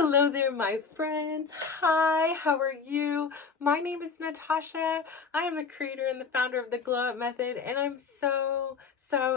Hello there, my friends. Hi, how are you? My name is Natasha. I am the creator and the founder of the Glow Up Method, and I'm so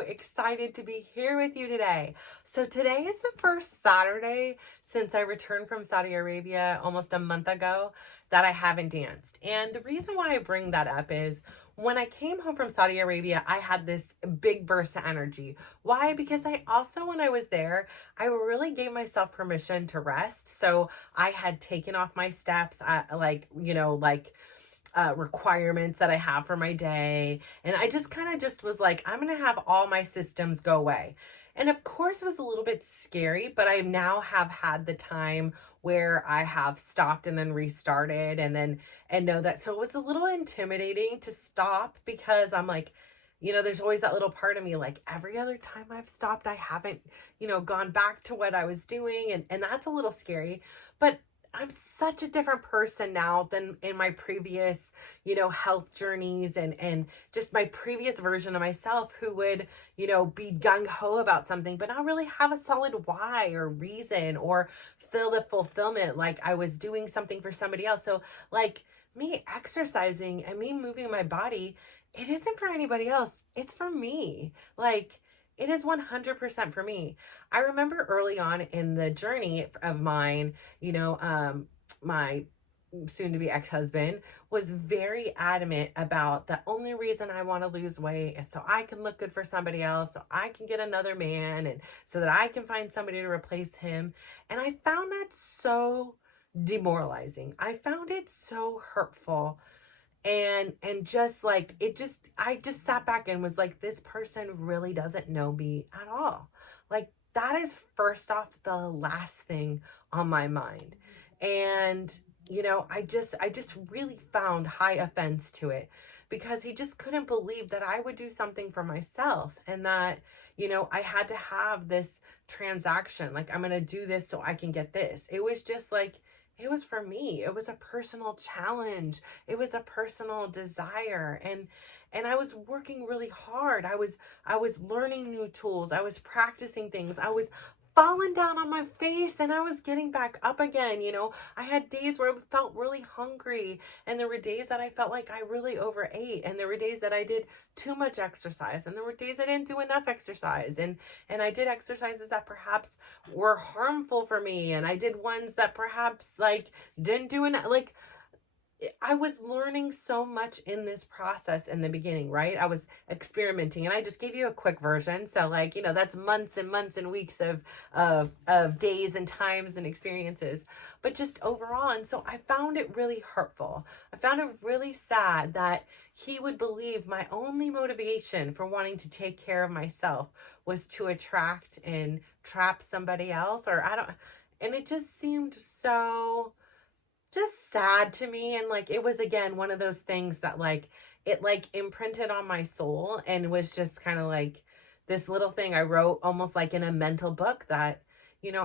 excited to be here with you today. So today is the first Saturday since I returned from Saudi Arabia almost a month ago that I haven't danced. And the reason why I bring that up is when I came home from Saudi Arabia, I had this big burst of energy. Why? Because I also, when I was there, I really gave myself permission to rest. So I had taken off my steps, requirements that I have for my day. And I just kind of just was like, I'm going to have all my systems go away. And of course, it was a little bit scary, but I now have had the time where I have stopped and then restarted and know that. So it was a little intimidating to stop because I'm like, there's always that little part of me, like every other time I've stopped, I haven't, gone back to what I was doing. And that's a little scary, but I'm such a different person now than in my previous, health journeys and just my previous version of myself who would, be gung ho about something, but not really have a solid why or reason or feel the fulfillment like I was doing something for somebody else. So like me exercising and me moving my body, it isn't for anybody else. It's for me. Like, it is 100% for me. I remember early on in the journey of mine, my soon to be ex-husband was very adamant about the only reason I want to lose weight is so I can look good for somebody else, so I can get another man, and so that I can find somebody to replace him. And I found that so demoralizing. I found it so hurtful and just like I just sat back and was like, this person really doesn't know me at all. Like, that is first off the last thing on my mind. And I just really found high offense to it because he just couldn't believe that I would do something for myself and that I had to have this transaction, like I'm going to do this so I can get this. It was just like, it was for me. It was a personal challenge. It was a personal desire. And I was working really hard. I was learning new tools. I was practicing things. I was falling down on my face and I was getting back up again. I had days where I felt really hungry, and there were days that I felt like I really overate, and there were days that I did too much exercise, and there were days I didn't do enough exercise, and I did exercises that perhaps were harmful for me, and I did ones that perhaps like didn't do enough. Like, I was learning so much in this process in the beginning, right? I was experimenting, and I just gave you a quick version. So like, that's months and months and weeks of days and times and experiences, but just overall. And so I found it really hurtful. I found it really sad that he would believe my only motivation for wanting to take care of myself was to attract and trap somebody else, and it just seemed so just sad to me. And like, it was again one of those things that like it like imprinted on my soul and was just kind of like this little thing I wrote almost like in a mental book that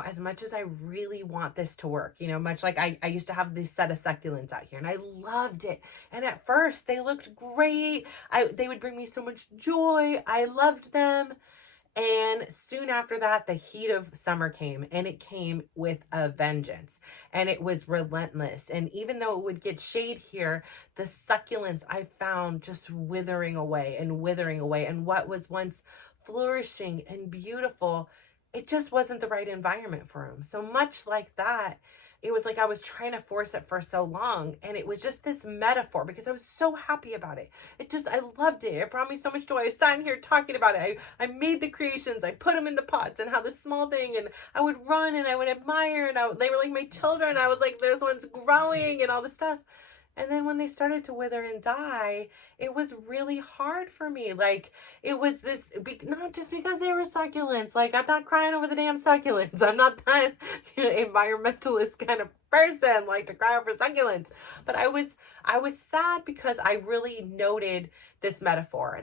as much as I really want this to work, much like I used to have this set of succulents out here and I loved it, and at first they looked great. They would bring me so much joy. I loved them. And soon after that, the heat of summer came, and it came with a vengeance, and it was relentless. And even though it would get shade here, the succulents I found just withering away and withering away. And what was once flourishing and beautiful, it just wasn't the right environment for them. So much like that, it was like I was trying to force it for so long, and it was just this metaphor because I was so happy about it. I loved it. It brought me so much joy. I was sitting here talking about it. I made the creations. I put them in the pots and how this small thing, and I would run and I would admire, and they were like my children. I was like, those ones growing and all this stuff. And then when they started to wither and die, it was really hard for me. Like, it was this, not just because they were succulents. Like, I'm not crying over the damn succulents. I'm not that environmentalist kind of person, like to cry over succulents. But I was sad because I really noted this metaphor,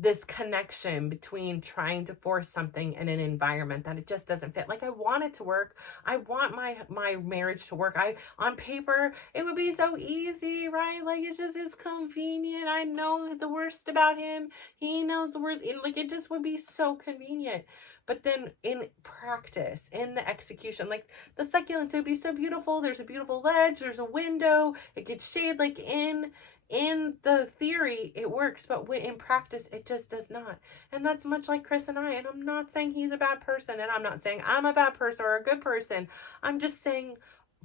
this connection between trying to force something in an environment that it just doesn't fit. Like, I want it to work. I want my marriage to work. On paper, it would be so easy, right? Like, it's convenient. I know the worst about him. He knows the worst. Like, it just would be so convenient. But then in practice, in the execution, like the succulents would be so beautiful. There's a beautiful ledge, there's a window, it gets shade. Like in the theory it works, but when in practice it just does not. And that's much like Chris and I. And I'm not saying he's a bad person, and I'm not saying I'm a bad person or a good person. I'm just saying,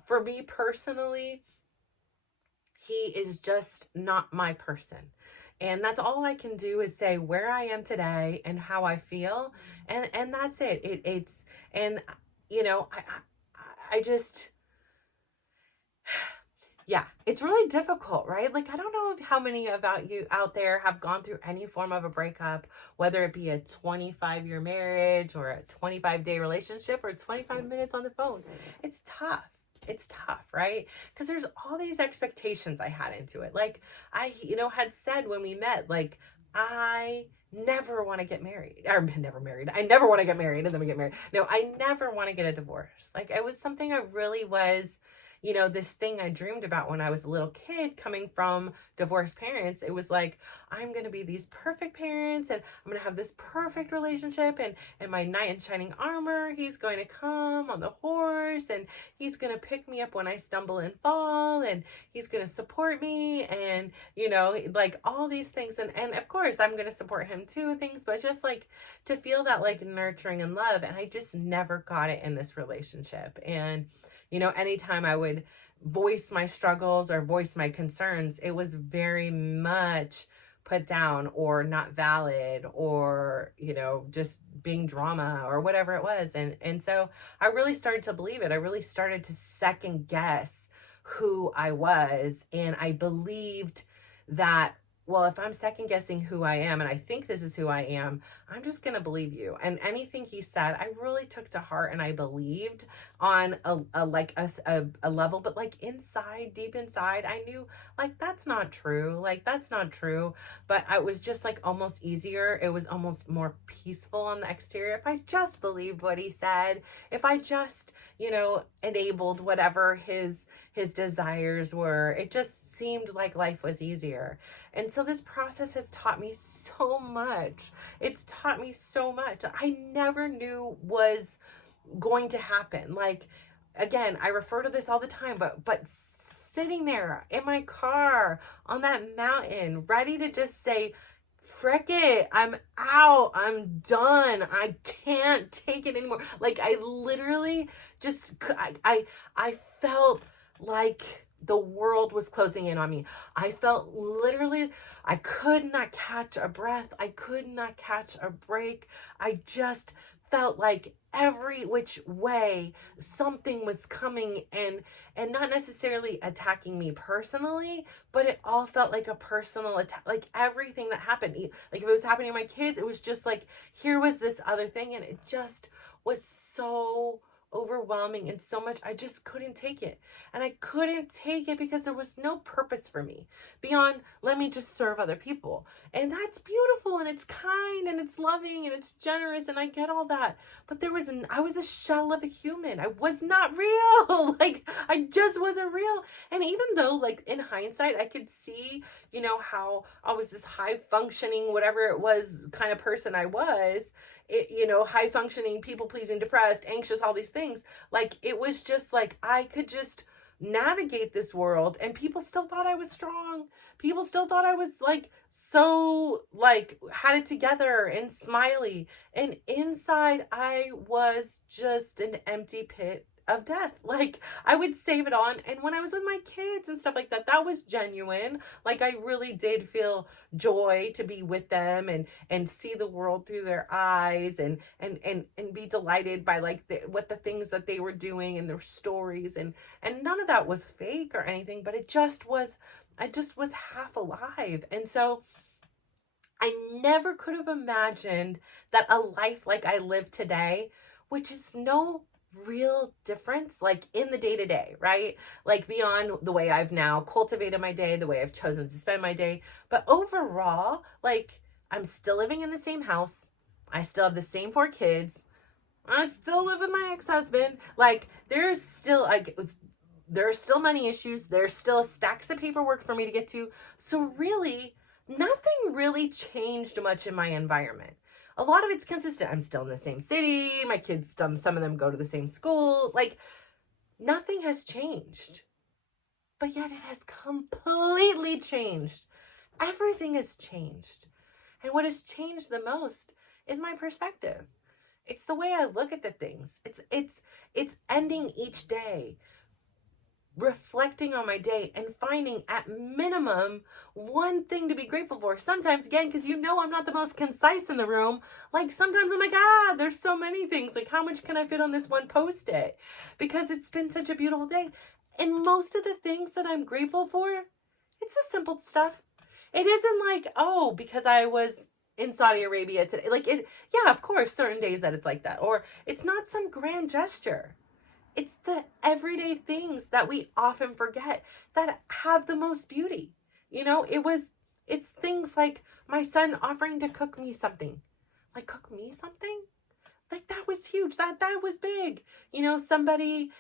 for me personally, he is just not my person. And that's all I can do, is say where I am today and how I feel. And that's it. It's, and you know, I just, yeah, it's really difficult, right? Like, I don't know how many about you out there have gone through any form of a breakup, whether it be a 25-year marriage or a 25-day relationship or 25 minutes on the phone. It's tough. It's tough, right? Because there's all these expectations I had into it. Like, I, had said when we met, like, I never want to get married, or never married. I never want to get married and then we get married. No, I never want to get a divorce. Like, it was something I really was, this thing I dreamed about when I was a little kid, coming from divorced parents. It was like, I'm going to be these perfect parents, and I'm going to have this perfect relationship, and my knight in shining armor, he's going to come on the horse, and he's going to pick me up when I stumble and fall, and he's going to support me, and, like all these things. And of course, I'm going to support him too, and things, but just like to feel that like nurturing and love. And I just never got it in this relationship. And anytime I would voice my struggles or voice my concerns, it was very much put down or not valid, or, just being drama or whatever it was. And so I really started to believe it. I really started to second guess who I was. And I believed that, well, if I'm second guessing who I am and I think this is who I am, I'm just going to believe you. And anything he said, I really took to heart, and I believed on a level, but like inside, deep inside, I knew like, that's not true. Like, that's not true. But I was just like almost easier. It was almost more peaceful on the exterior. If I just believed what he said, if I just, enabled whatever his desires were, it just seemed like life was easier. And so this process has taught me so much. It's taught me so much I never knew was going to happen. Like, again, I refer to this all the time, but sitting there in my car on that mountain, ready to just say, frick it, I'm out, I'm done, I can't take it anymore. Like, I literally just, I felt like the world was closing in on me. I felt literally, I could not catch a breath. I could not catch a break. I just felt like every which way something was coming, and not necessarily attacking me personally, but it all felt like a personal attack. Like, everything that happened, like if it was happening to my kids, it was just like, here was this other thing, and it just was so overwhelming and so much. I just couldn't take it. And I couldn't take it because there was no purpose for me beyond, let me just serve other people. And that's beautiful, and it's kind, and it's loving, and it's generous, and I get all that. But I was a shell of a human. I was not real. Like, I just wasn't real. And even though, like, in hindsight, I could see, how I was this high functioning, whatever it was, kind of person I was, high functioning, people pleasing, depressed, anxious, all these things. Like, it was just like, I could just navigate this world, and people still thought I was strong. People still thought I was like, so like, had it together and smiley. And inside, I was just an empty pit of death. Like, I would save it on. And when I was with my kids and stuff like that, that was genuine. Like, I really did feel joy to be with them, and see the world through their eyes, and be delighted by like what the things that they were doing and their stories, and none of that was fake or anything, but I just was half alive. And so I never could have imagined that a life like I live today, which is no real difference, like in the day-to-day, right? Like, beyond the way I've now cultivated my day, the way I've chosen to spend my day. But overall, like, I'm still living in the same house. I still have the same 4 kids. I still live with my ex-husband. Like, there's still money issues. There's still stacks of paperwork for me to get to. So really, nothing really changed much in my environment. a lot of it's consistent. I'm still in the same city. My kids, some of them go to the same school. Like, nothing has changed. But yet it has completely changed. Everything has changed. And what has changed the most is my perspective. It's the way I look at the things. It's ending each day, reflecting on my day and finding at minimum one thing to be grateful for. Sometimes, again, because I'm not the most concise in the room, like sometimes I'm like, there's so many things. Like, how much can I fit on this one Post-it? Because it's been such a beautiful day. And most of the things that I'm grateful for, it's the simple stuff. It isn't like, because I was in Saudi Arabia today. Like, yeah, of course, certain days that it's like that. Or it's not some grand gesture. It's the everyday things that we often forget that have the most beauty. It's things like my son offering to cook me something. Like, cook me something? Like, that was huge. That was big. Somebody,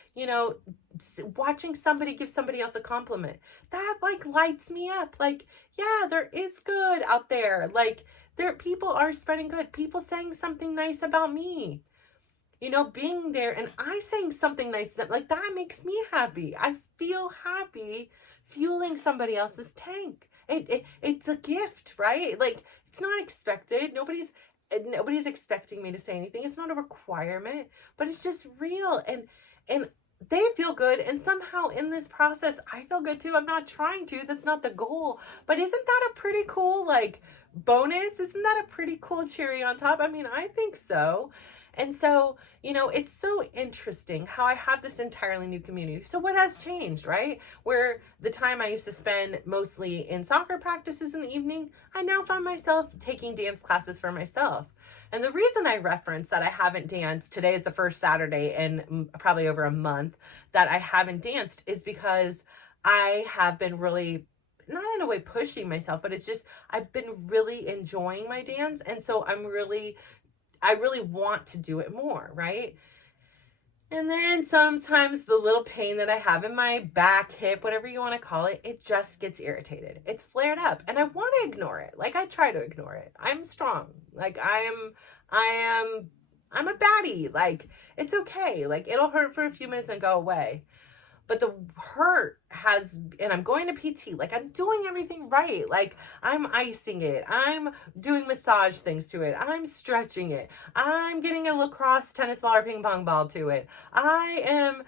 watching somebody give somebody else a compliment. That, like, lights me up. Like, yeah, there is good out there. Like, people are spreading good. People saying something nice about me. Being there and I saying something nice, like, that makes me happy. I feel happy fueling somebody else's tank. It's a gift, right? Like, it's not expected. Nobody's expecting me to say anything. It's not a requirement, but it's just real. And they feel good. And somehow in this process, I feel good too. I'm not trying to, that's not the goal, but isn't that a pretty cool, like, bonus? Isn't that a pretty cool cherry on top? I mean, I think so. And so, it's so interesting how I have this entirely new community. So what has changed, right? Where the time I used to spend mostly in soccer practices in the evening, I now find myself taking dance classes for myself. And the reason I reference that I haven't danced, today is the first Saturday in probably over a month that I haven't danced, is because I have been really, not in a way pushing myself, but it's just, I've been really enjoying my dance. And so I really want to do it more, right? And then sometimes the little pain that I have in my back, hip, whatever you want to call it, it just gets irritated. It's flared up and I want to ignore it. Like, I try to ignore it. I'm strong. Like, I'm a baddie. Like, it's okay. Like, it'll hurt for a few minutes and go away. But the hurt and I'm going to PT, like, I'm doing everything right. Like, I'm icing it. I'm doing massage things to it. I'm stretching it. I'm getting a lacrosse tennis ball or ping pong ball to it. I am,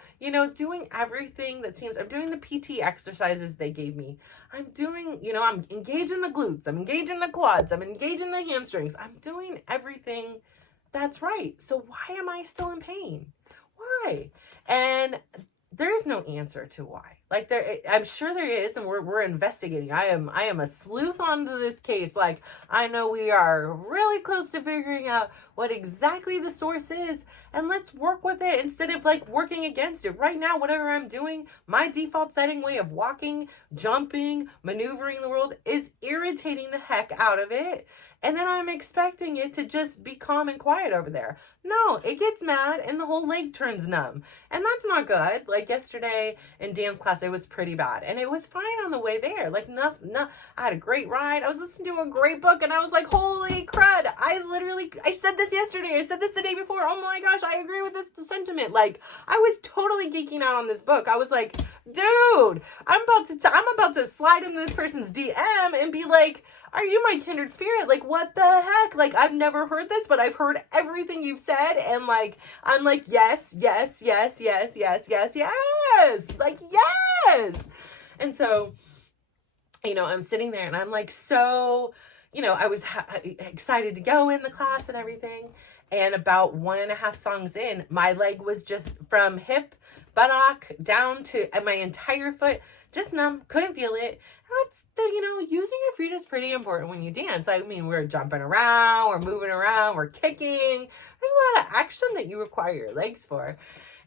doing everything I'm doing the PT exercises they gave me. I'm doing, I'm engaging the glutes. I'm engaging the quads. I'm engaging the hamstrings. I'm doing everything that's right. So why am I still in pain? Why? And there is no answer to why. Like, I'm sure there is, and we're investigating. I am a sleuth onto this case. Like, I know we are really close to figuring out what exactly the source is, and let's work with it instead of, like, working against it. Right now, whatever I'm doing, my default setting way of walking, jumping, maneuvering the world is irritating the heck out of it. And then I'm expecting it to just be calm and quiet over there. No, it gets mad and the whole leg turns numb. And that's not good. Like, yesterday in dance class, it was pretty bad. And it was fine on the way there. Like, no, I had a great ride. I was listening to a great book and I was like, holy crud. I said this yesterday. I said this the day before. Oh my gosh, I agree with the sentiment. Like, I was totally geeking out on this book. I was like, dude, I'm about to slide into this person's DM and be like, are you my kindred spirit? Like, what the heck? Like, I've never heard this, but I've heard everything you've said. And, like, I'm like, yes, yes, yes, yes, yes, yes, yes. Like, yes. And so, I'm sitting there and I'm like, so, I was excited to go in the class and everything. And about 1.5 songs in, my leg was just from hip, buttock, down to my entire foot, just numb, couldn't feel it. That's using your feet is pretty important when you dance. I mean, we're jumping around, we're moving around, we're kicking. There's a lot of action that you require your legs for.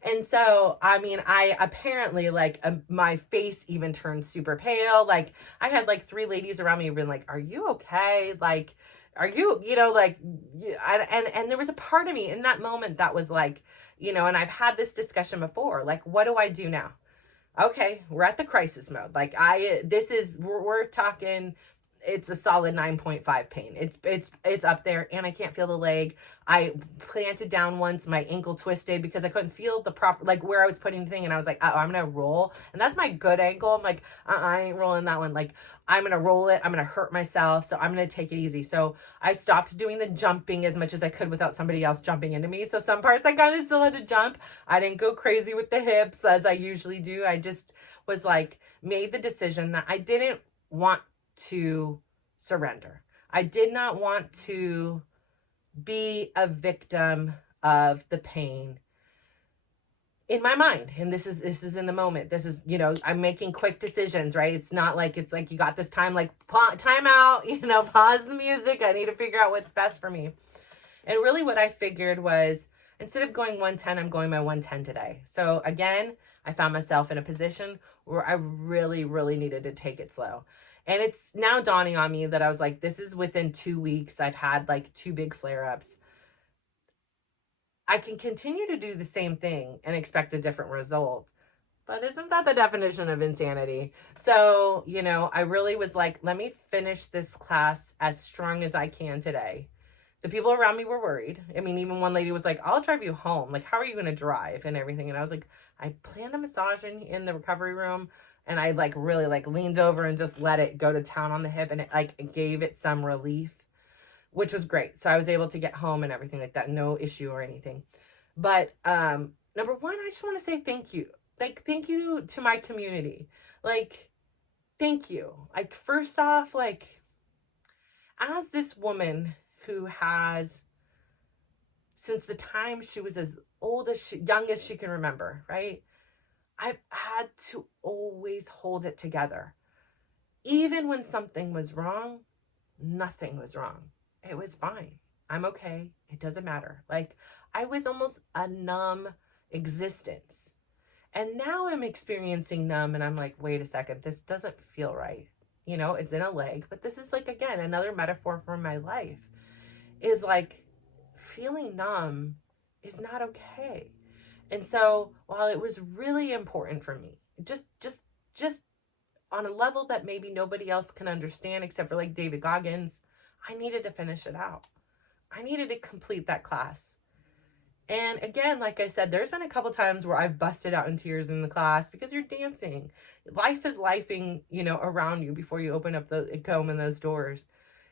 And so, I mean, I apparently, like, my face even turned super pale. Like, I had, like, 3 ladies around me who been like, are you okay? Like, are you, and there was a part of me in that moment that was like, and I've had this discussion before, like, what do I do now? Okay, we're at the crisis mode. Like, we're talking it's a solid 9.5 pain. It's up there, and I can't feel the leg. I planted down once, my ankle twisted because I couldn't feel the proper, like where I was putting the thing, and I was like, oh, I'm gonna roll, and that's my good ankle. I'm like, I ain't rolling that one. Like, I'm gonna roll it. I'm gonna hurt myself, so I'm gonna take it easy. So I stopped doing the jumping as much as I could without somebody else jumping into me. So some parts I kind of still had to jump. I didn't go crazy with the hips as I usually do. I just was like, made the decision that I didn't want to surrender. I did not want to be a victim of the pain in my mind. And this is in the moment. This is, I'm making quick decisions, right? It's not like, it's like you got this time, like time out, pause the music. I need to figure out what's best for me. And really what I figured was, instead of going 110, I'm going my 110 today. So again, I found myself in a position where I really, really needed to take it slow. And it's now dawning on me that I was like, this is within 2 weeks. I've had like 2 big flare-ups. I can continue to do the same thing and expect a different result. But isn't that the definition of insanity? So, I really was like, let me finish this class as strong as I can today. The people around me were worried. I mean, even one lady was like, I'll drive you home. Like, how are you going to drive and everything? And I was like, I planned a massage in the recovery room. And I like really like leaned over and just let it go to town on the hip. And it like gave it some relief, which was great. So I was able to get home and everything like that. No issue or anything. But number one, I just want to say thank you. Like, thank you to my community. Like, thank you. Like, first off, like, as this woman who has, since the time she was as young as she can remember, right? I've had to always hold it together. Even when something was wrong, nothing was wrong. It was fine. I'm okay. It doesn't matter. Like, I was almost a numb existence. And now I'm experiencing numb, and I'm like, wait a second, this doesn't feel right. It's in a leg, but this is like, again, another metaphor for my life, is like, feeling numb is not okay. And so while it was really important for me, just on a level that maybe nobody else can understand except for like David Goggins, I needed to finish it out. I needed to complete that class. And again, like I said, there's been a couple times where I've busted out in tears in the class because you're dancing. Life is lifing, around you before you open up go in those doors.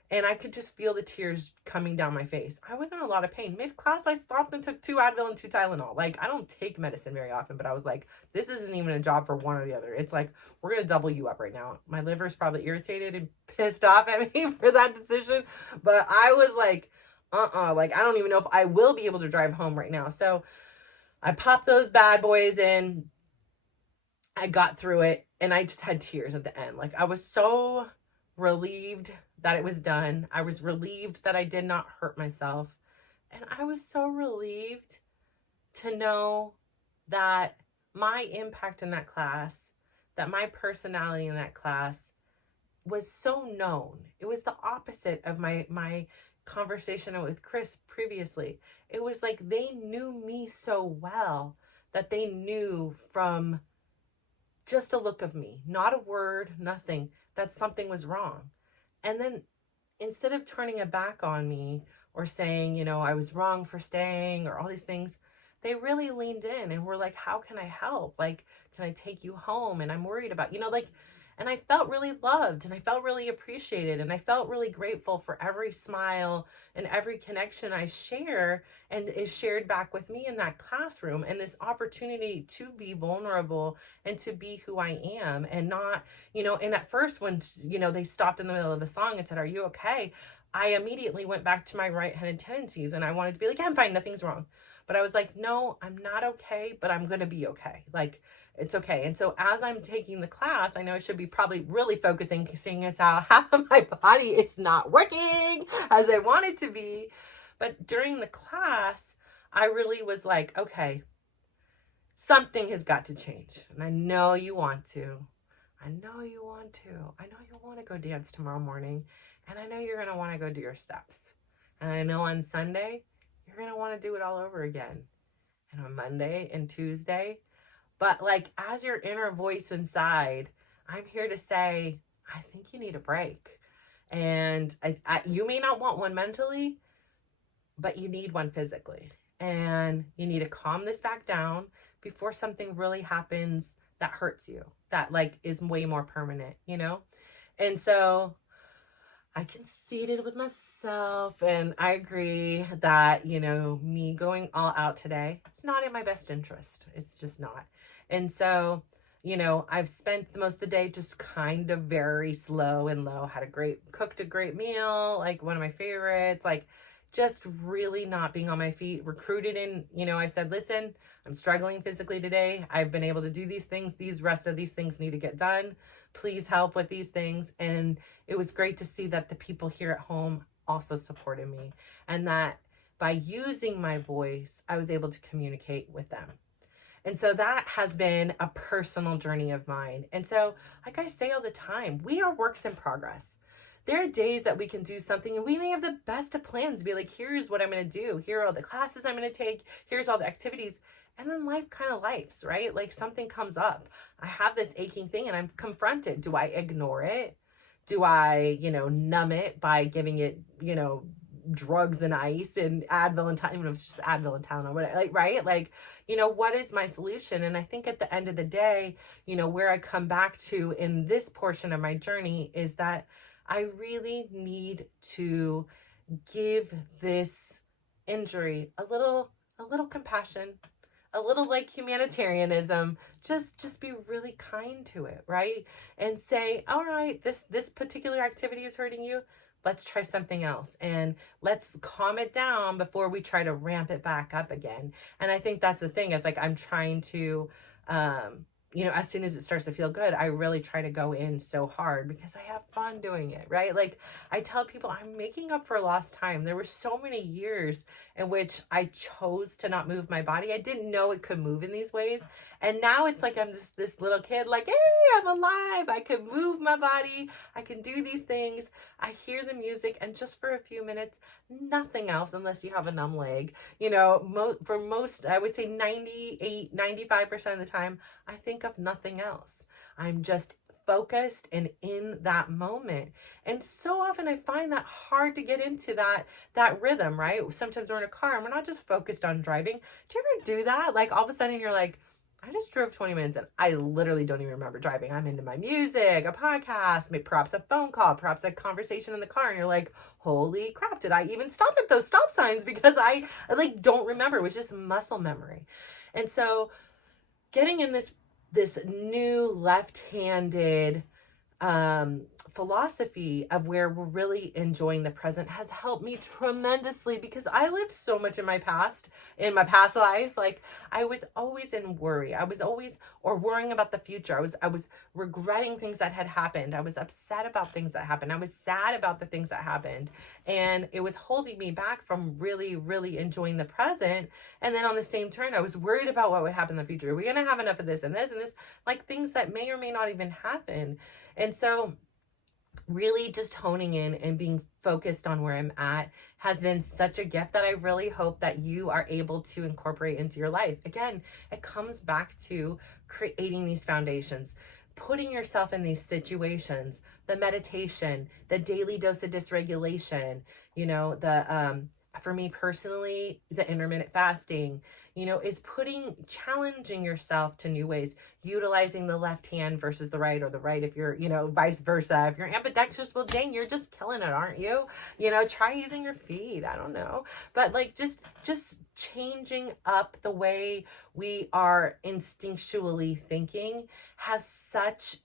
And I could just feel the tears coming down my face. I was in a lot of pain. Mid-class, I stopped and took 2 Advil and 2 Tylenol. Like, I don't take medicine very often, but I was like, this isn't even a job for one or the other. It's like, we're going to double you up right now. My liver's probably irritated and pissed off at me for that decision. But I was like, like, I don't even know if I will be able to drive home right now. So I popped those bad boys in. I got through it, and I just had tears at the end. Like, I was so relieved that it was done. I was relieved that I did not hurt myself. And I was so relieved to know that my impact in that class, that my personality in that class was so known. It was the opposite of my conversation with Chris previously. It was like they knew me so well that they knew from just a look of me, not a word, nothing, that something was wrong. And then instead of turning it back on me or saying, I was wrong for staying or all these things, they really leaned in and were like, how can I help? Like, can I take you home? And I'm worried about, and I felt really loved, and I felt really appreciated, and I felt really grateful for every smile and every connection I share and is shared back with me in that classroom, and this opportunity to be vulnerable and to be who I am, and not, and at first when, they stopped in the middle of a song and said, are you okay? I immediately went back to my right-handed tendencies, and I wanted to be like, yeah, I'm fine, nothing's wrong. But I was like, no, I'm not okay, but I'm going to be okay. Like, it's okay. And so as I'm taking the class, I know I should be probably really focusing, seeing as how my body is not working as I want it to be. But during the class, I really was like, okay, something has got to change. And I know you want to. I know you want to. I know you want to go dance tomorrow morning. And I know you're going to want to go do your steps. And I know on Sunday, you're going to want to do it all over again. And on Monday and Tuesday. But like, as your inner voice inside, I'm here to say, I think you need a break. And you may not want one mentally, but you need one physically. And you need to calm this back down before something really happens that hurts you, that like is way more permanent, you know? And so I conceded with myself, and I agree that, you know, me going all out today, it's not in my best interest. It's just not. And so, you know, I've spent the most of the day just kind of very slow and low, cooked a great meal, like one of my favorites, like just really not being on my feet, recruited in, you know, I said, listen, I'm struggling physically today. I've been able to do these things. These rest of these things need to get done. Please help with these things. And it was great to see that the people here at home also supported me, and that by using my voice, I was able to communicate with them. And so that has been a personal journey of mine. And so, like I say all the time, we are works in progress. There are days that we can do something and we may have the best of plans to be like, here's what I'm going to do. Here are all the classes I'm going to take. Here's all the activities. And then life kind of lifes, right? Like something comes up. I have this aching thing and I'm confronted. Do I ignore it? Do I, you know, numb it by giving it, you know, drugs and ice and Advil and even if it's just Advil and Tylenol, like, right? Like, you know, what is my solution? And I think at the end of the day, you know, where I come back to in this portion of my journey is that I really need to give this injury a little compassion, a little like humanitarianism. Just be really kind to it, right? And say, all right, this particular activity is hurting you. Let's try something else and let's calm it down before we try to ramp it back up again. And I think that's the thing, is like I'm trying to you know, as soon as it starts to feel good, I really try to go in so hard because I have fun doing it, right? Like I tell people I'm making up for lost time. There were so many years in which I chose to not move my body. I didn't know it could move in these ways. And now it's like I'm just this little kid, like, hey, I'm alive. I can move my body. I can do these things. I hear the music, and just for a few minutes, nothing else, unless you have a numb leg. You know, for most, I would say 98, 95% of the time, I think of nothing else. I'm just focused and in that moment. And so often I find that hard to get into that rhythm, right? Sometimes we're in a car and we're not just focused on driving. Do you ever do that? Like all of a sudden you're like, I just drove 20 minutes and I literally don't even remember driving. I'm into my music, a podcast, maybe perhaps a phone call, perhaps a conversation in the car. And you're like, holy crap, did I even stop at those stop signs? Because I like don't remember. It was just muscle memory. And so getting in this new left-handed philosophy of where we're really enjoying the present has helped me tremendously, because I lived so much in my past life. Like I was always in worry. I was always worrying about the future. I was regretting things that had happened. I was upset about things that happened. I was sad about the things that happened. And it was holding me back from really, really enjoying the present. And then on the same turn, I was worried about what would happen in the future. Are we going to have enough of this and this and this? Like things that may or may not even happen. And so really just honing in and being focused on where I'm at has been such a gift that I really hope that you are able to incorporate into your life. Again, it comes back to creating these foundations, putting yourself in these situations, the meditation, the daily dose of dysregulation, you know, for me personally, the intermittent fasting, you know, is challenging yourself to new ways, utilizing the left hand versus the right, or the right if you're, you know, vice versa. If you're ambidextrous, well, dang, you're just killing it, aren't you? You know, try using your feet. I don't know. But like just changing up the way we are instinctually thinking has such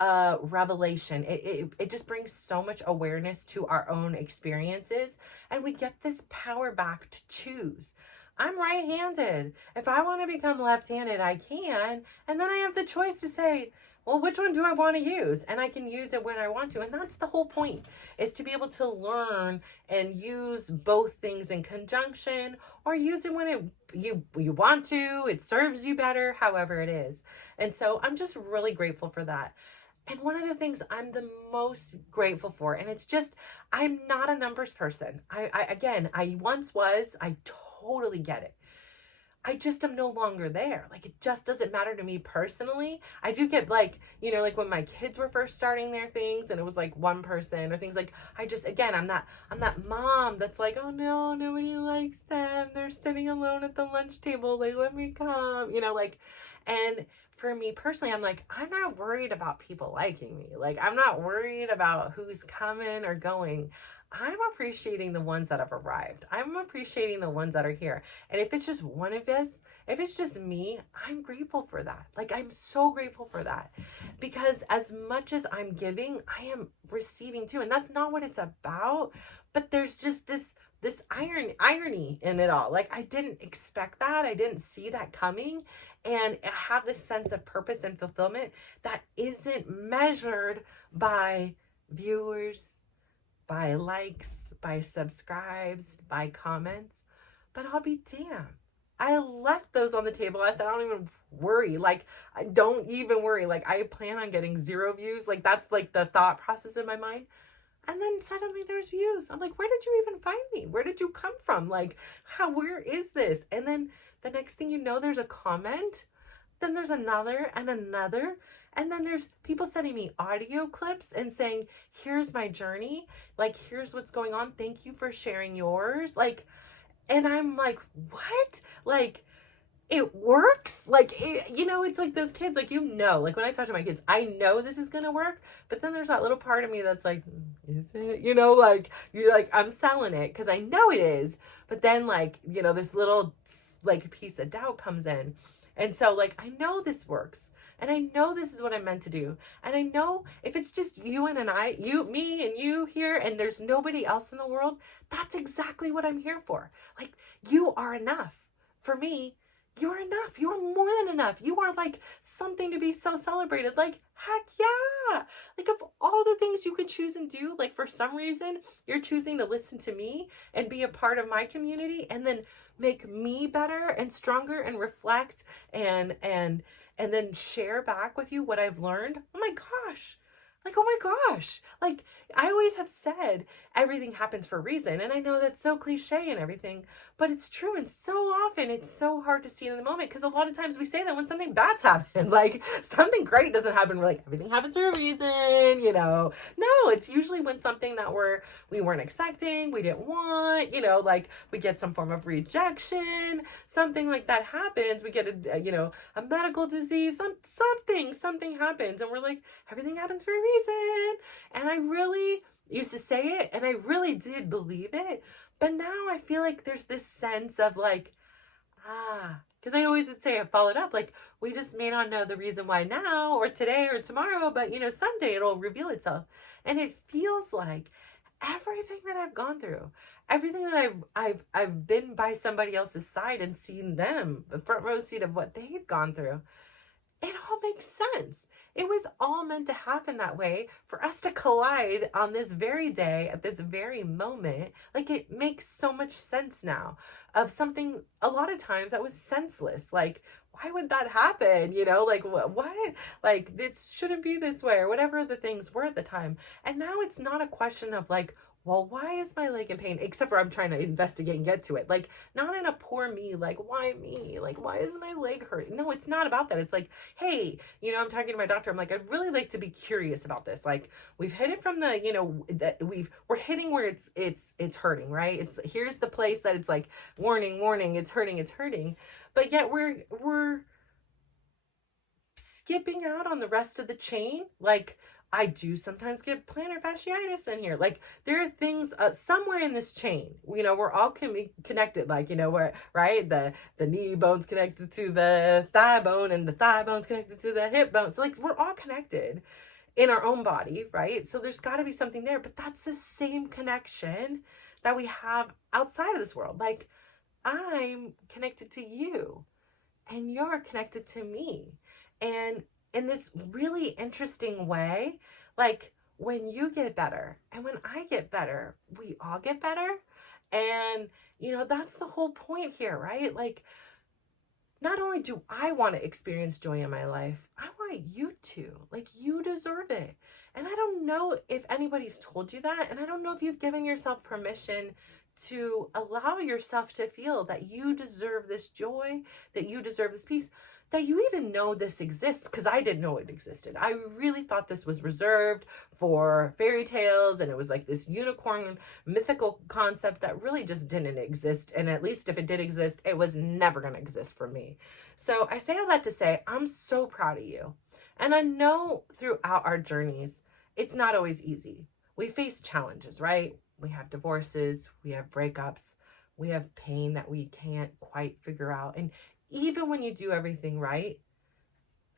revelation. It just brings so much awareness to our own experiences, and we get this power back to choose. I'm right-handed. If I want to become left-handed, I can, and then I have the choice to say, well, which one do I want to use? And I can use it when I want to. And that's the whole point, is to be able to learn and use both things in conjunction, or use it when you want to, it serves you better, however it is. And so I'm just really grateful for that. And one of the things I'm the most grateful for, and it's just, I'm not a numbers person. I once was, I totally get it. I just am no longer there. Like, it just doesn't matter to me personally. I do get like, like when my kids were first starting their things and it was like one person or things like, I just, again, I'm that mom that's like, oh no, nobody likes them. They're sitting alone at the lunch table. Like, let me come, and for me personally, I'm like, I'm not worried about people liking me. Like, I'm not worried about who's coming or going. I'm appreciating the ones that have arrived. I'm appreciating the ones that are here. And if it's just one of us, if it's just me, I'm grateful for that. Like, I'm so grateful for that, because as much as I'm giving, I am receiving too. And that's not what it's about. But there's just this irony in it all. Like, I didn't expect that. I didn't see that coming. And I have this sense of purpose and fulfillment that isn't measured by viewers, by likes, by subscribes, by comments. But I'll be damned. I left those on the table. I said, I don't even worry. Like, I don't even worry. Like, I plan on getting 0 views. Like, that's like the thought process in my mind. And then suddenly there's views. I'm like, where did you even find me? Where did you come from? Like, where is this? And then the next thing you know, there's a comment. Then there's another and another. And then there's people sending me audio clips and saying, here's my journey. Like, here's what's going on. Thank you for sharing yours. Like, and I'm like, what? Like, it works. Like, it's like those kids, like, like when I talk to my kids, I know this is going to work. But then there's that little part of me that's like, is it? Like, you're like, I'm selling it because I know it is. But then, like, this little, like, piece of doubt comes in. And so, like, I know this works. And I know this is what I'm meant to do. And I know if it's just you and me and you here, and there's nobody else in the world, that's exactly what I'm here for. Like, you are enough. For me, you're enough. You are more than enough. You are like something to be so celebrated. Like, heck yeah. Like, of all the things you can choose and do, like, for some reason, you're choosing to listen to me and be a part of my community and then make me better and stronger and reflect and then share back with you what I've learned. Oh my gosh. Like, oh my gosh. Like, I always have said everything happens for a reason. And I know that's so cliche and everything, but it's true. And so often it's so hard to see it in the moment, because a lot of times we say that when something bad's happened, like something great doesn't happen. We're like, everything happens for a reason, No, it's usually when something that we weren't expecting, we didn't want, like we get some form of rejection, something like that happens. We get a medical disease, something happens, and we're like, everything happens for a reason. And I really used to say it, and I really did believe it. But now I feel like there's this sense of like, because I always would say, I followed up, like, we just may not know the reason why now or today or tomorrow, but someday it'll reveal itself. And it feels like everything that I've gone through, everything that I've been by somebody else's side and seen them, the front row seat of what they've gone through, it all makes sense. It was all meant to happen that way, for us to collide on this very day at this very moment. Like, it makes so much sense now, of something a lot of times that was senseless. Like, why would that happen? Like, what? Like, this shouldn't be this way, or whatever the things were at the time. And now it's not a question of like, well, why is my leg in pain? Except for I'm trying to investigate and get to it. Like, not in a poor me, like, why me? Like, why is my leg hurting? No, it's not about that. It's like, hey, I'm talking to my doctor. I'm like, I'd really like to be curious about this. Like, we've hit it from the, we're hitting where it's hurting, right? Here's the place that it's like, warning, it's hurting. But yet we're skipping out on the rest of the chain. Like, I do sometimes get plantar fasciitis in here. Like, there are things somewhere in this chain. We're all connected. Like, where, right? The knee bone's connected to the thigh bone, and the thigh bone's connected to the hip bone. So, like, we're all connected in our own body, right? So there's got to be something there. But that's the same connection that we have outside of this world. Like, I'm connected to you, and you're connected to me. And in this really interesting way, like, when you get better and when I get better, we all get better. And, that's the whole point here, right? Like, not only do I want to experience joy in my life, I want you to. Like, you deserve it. And I don't know if anybody's told you that. And I don't know if you've given yourself permission to allow yourself to feel that you deserve this joy, that you deserve this peace, that you even know this exists, because I didn't know it existed. I really thought this was reserved for fairy tales, and it was like this unicorn mythical concept that really just didn't exist. And at least if it did exist, it was never going to exist for me. So I say all that to say, I'm so proud of you. And I know throughout our journeys, it's not always easy. We face challenges, right? We have divorces, we have breakups, we have pain that we can't quite figure out. And even when you do everything right,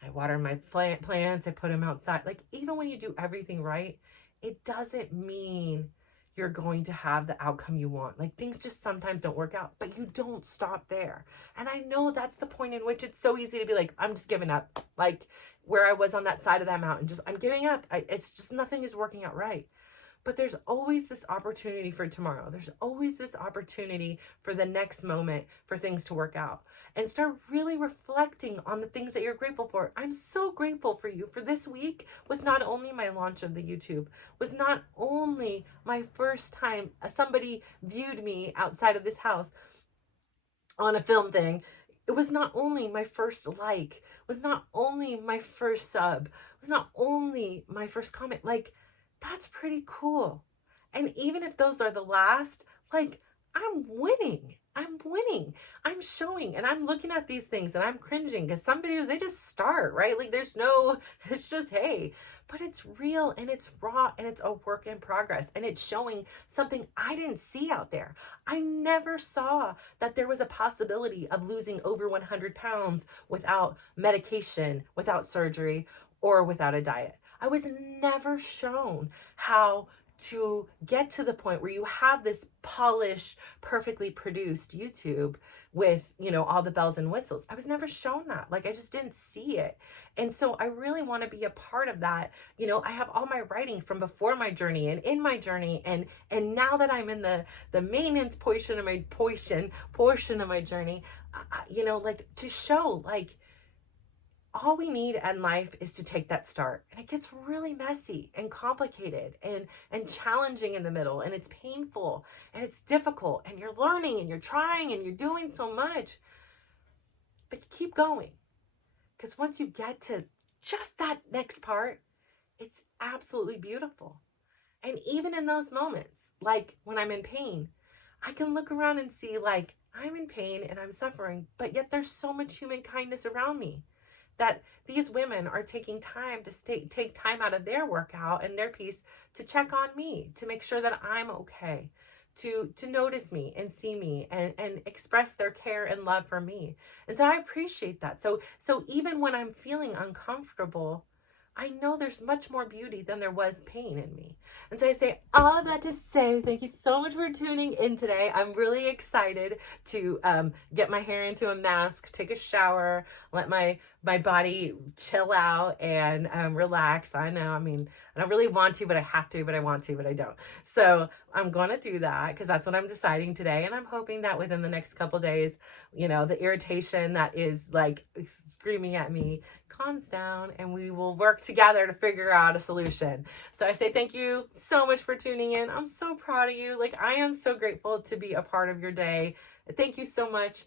I water my plants, I put them outside. Like, even when you do everything right, it doesn't mean you're going to have the outcome you want. Like, things just sometimes don't work out, but you don't stop there. And I know that's the point in which it's so easy to be like, I'm just giving up. Like where I was on that side of that mountain, just, I'm giving up. It's just, nothing is working out right. But there's always this opportunity for tomorrow. There's always this opportunity for the next moment for things to work out. And start really reflecting on the things that you're grateful for. I'm so grateful for you. For this week was not only my launch of the YouTube, was not only my first time somebody viewed me outside of this house on a film thing. It was not only my first like, was not only my first sub, was not only my first comment. Like, that's pretty cool. And even if those are the last, like, I'm winning. I'm winning. I'm showing, and I'm looking at these things and I'm cringing because some videos, they just start, right? Like, there's no, it's just, hey, but it's real and it's raw and it's a work in progress, and it's showing something I didn't see out there. I never saw that there was a possibility of losing over 100 pounds without medication, without surgery, or without a diet. I was never shown how to get to the point where you have this polished, perfectly produced YouTube with, you know, all the bells and whistles. I was never shown that. Like, I just didn't see it. And so I really want to be a part of that. You know, I have all my writing from before my journey and in my journey. And now that I'm in the maintenance portion of my journey, you know, like, to show, like, all we need in life is to take that start. And it gets really messy and complicated and challenging in the middle, and it's painful and it's difficult, and you're learning and you're trying and you're doing so much. But you keep going, because once you get to just that next part, it's absolutely beautiful. And even in those moments, like when I'm in pain, I can look around and see, like, I'm in pain and I'm suffering, but yet there's so much human kindness around me, that these women are taking time to take time out of their workout and their piece to check on me, to make sure that I'm okay, to notice me and see me and express their care and love for me. And so I appreciate that. So even when I'm feeling uncomfortable, I know there's much more beauty than there was pain in me. And so I say all of that to say thank you so much for tuning in today. I'm really excited to get my hair into a mask, take a shower, let my body chill out and relax. I know, I mean, I don't really want to, but I have to, but I want to, but I don't. So I'm going to do that because that's what I'm deciding today. And I'm hoping that within the next couple days, you know, the irritation that is like screaming at me calms down, and we will work together to figure out a solution. So I say thank you so much for tuning in. I'm so proud of you. Like, I am so grateful to be a part of your day. Thank you so much.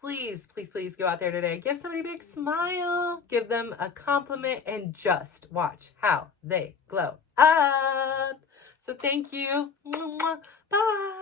Please, please, please go out there today. Give somebody a big smile. Give them a compliment and just watch how they glow up. So thank you. Bye.